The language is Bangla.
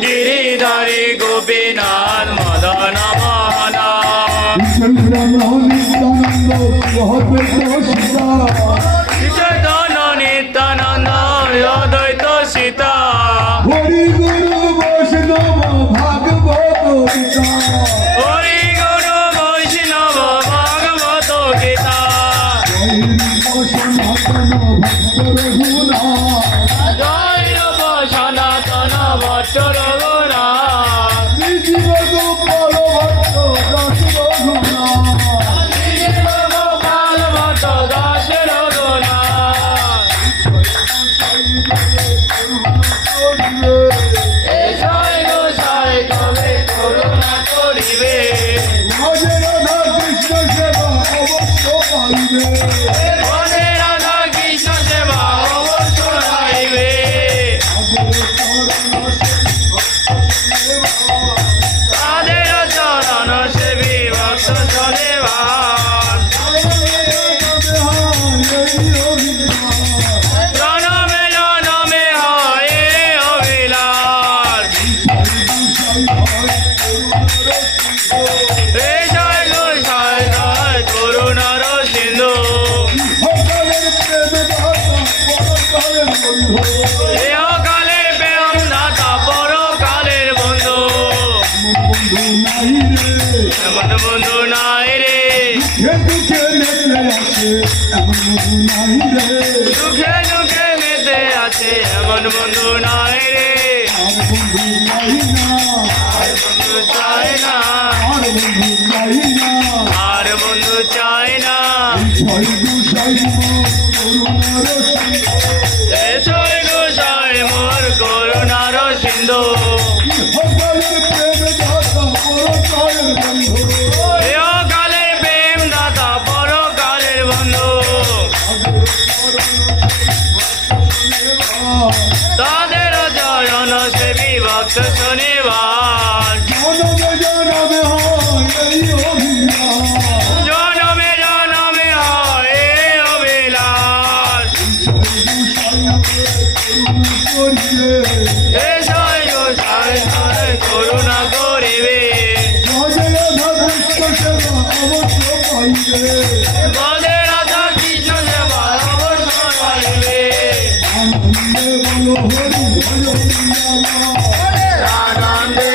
गिरिधारी गोपीनाथ मदन मोहन चैतन्य नित्यानंद अद्वैत सीता হরি গুরু বৈষ্ণব ভাগবত গীতা हरि गुरु वैष्णव भागवत गीता সনাতন ভক্ত রঘুনাথ जय रघु सनातन भट्ट रघुनाथ জীব গোপাল ভক্ত দাস রঘুনাথ गोपाल भट्ट दास रघुनाथ জয় গোসাই তবে করুণা করিবে রাজে রাধা কৃষ্ণ সেবা অবশ্য পাইবে বনে রাধা কৃষ্ণ সেবা অবশ্য রাইবে তাদের চরণ সেবী ভক্ত সদেবান জনমে জনমে হয় অবিলাস হে জয় গোসাই জয় করুণার সিন্ধু ইহকালের প্রেম দাতা পরকালের বন্ধু এমন বন্ধু নাই রে দুঃখে দুঃখে মেতে আছে এমন বন্ধু নাই রে আর বন্ধু চাই না আর বন্ধু চাই না এ জয় গোসাই মোর করুণার সিন্ধু ইহকালের প্রেম দাতা পরকালের বন্ধু তাদের চরণ সেবী ভক্ত শনিবার জনমে জনমে হয় অবিলাস হে জয় গোসাই জয় করুণা করিবে বদে রাধা কৃষ্ণ সেবা অবশ্য রাইবে আনন্দে